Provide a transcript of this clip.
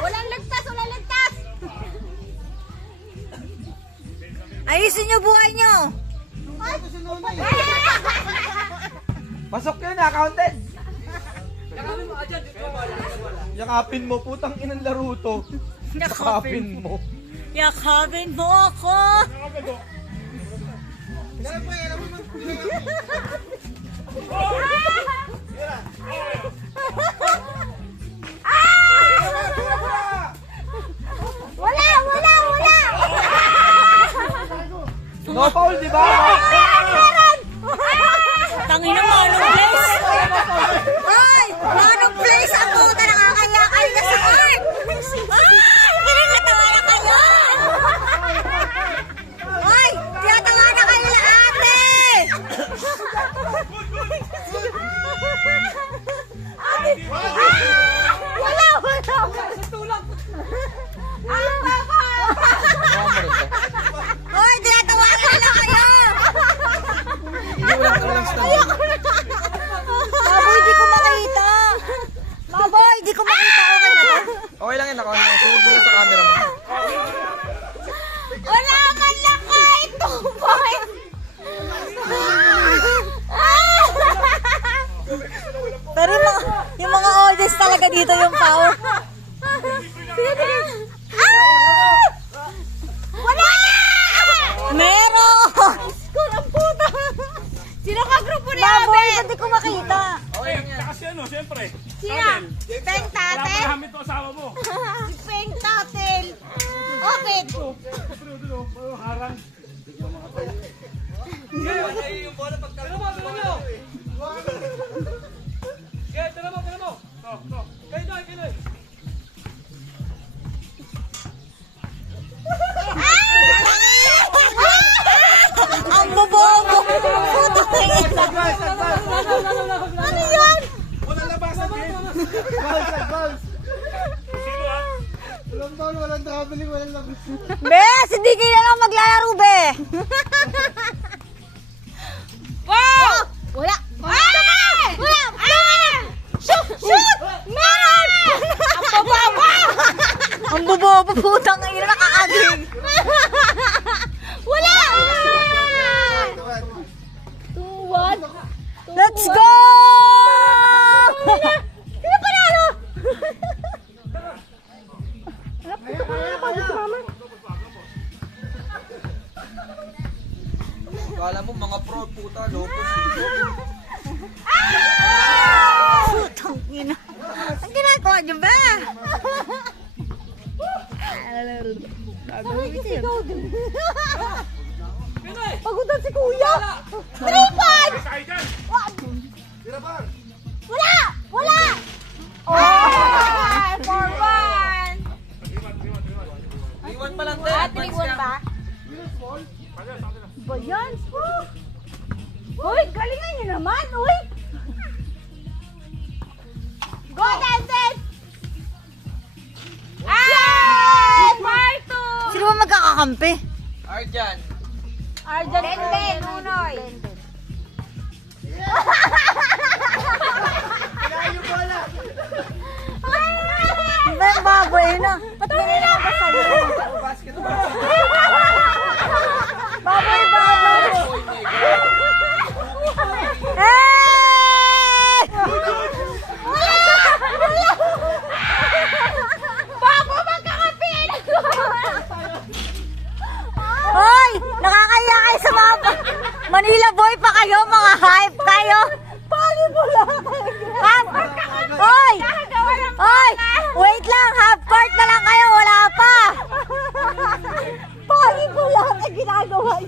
Walang ligtas, walang ligtas! Ayusin niyo buhay niyo! Pasok yun, accounted! Yakapin mo, putang inang laro to. Yakapin mo. Yakapin mo ako! Wala! Wala! Wala! No foul, di ba? Tangin na manong place! Ay! Manong place! Ang puta nakakayakay ka sa art! Ay! Kinakatawa na kayo! Ay! Tinatawa na kayo ate! Wala! Wala! Ang baba! Ay! Tinatawa na kayo! Baboy, di ko makita! Baboy, di ko makita! Okay na to? Okay lang yun, nakakuha. Sunod mo na sa camera mo. Wala man lang kahit 2 points! Pero yung mga oldest talaga dito yung power. Wala! Meron! Ang puta! Sino ka grupo ni Baboy, Abel? hindi ko makita. Kasi ano, siyempre. Sino? Peng Wala pa Tatel? namin ito asawa mo. Si Peng Tatel. Open. Pero harang. Ang bobobo! Puto tingin! Ano yun? Walang labasan din. Sino ha? Walang foul, walang traveling, walang labas. Bes, hindi kayo na lang maglalaro, be! Wow! Wala. Wala! Wala! Shoot! Shoot! Meron! Ang bababa! Ang bobobo, putang ina, nakakaging! Wala! 2-1. Let's go! Sino panalo? Kala mo mga pro, puta, locos. Putang ina. Ang ginagawa niyo, be? Pagutan si Kuya. 3 points! Sakay dyan. Wala! Wala! Oh! 4-1. Iwan pa lang din. 3-1 ba? Ba yan? Uy, galingan niyo naman, uy! Go, Denden! Ay! 4-2! Sino ba magkakakampi? Arjan. Arjan Denden, Unoy. May baboy na. Ba't may nilabas sa'yo? Baboy, baboy! Eh! Bako, magkakapin! Hoy! Nakakaya kayo sa mga Manila boy pa kayo, mga hype kayo! Paano mo lang? Hoy! Hoy! Wait lang, half part na lang kayo, wala pa! Paano mo lang ang ginagawa?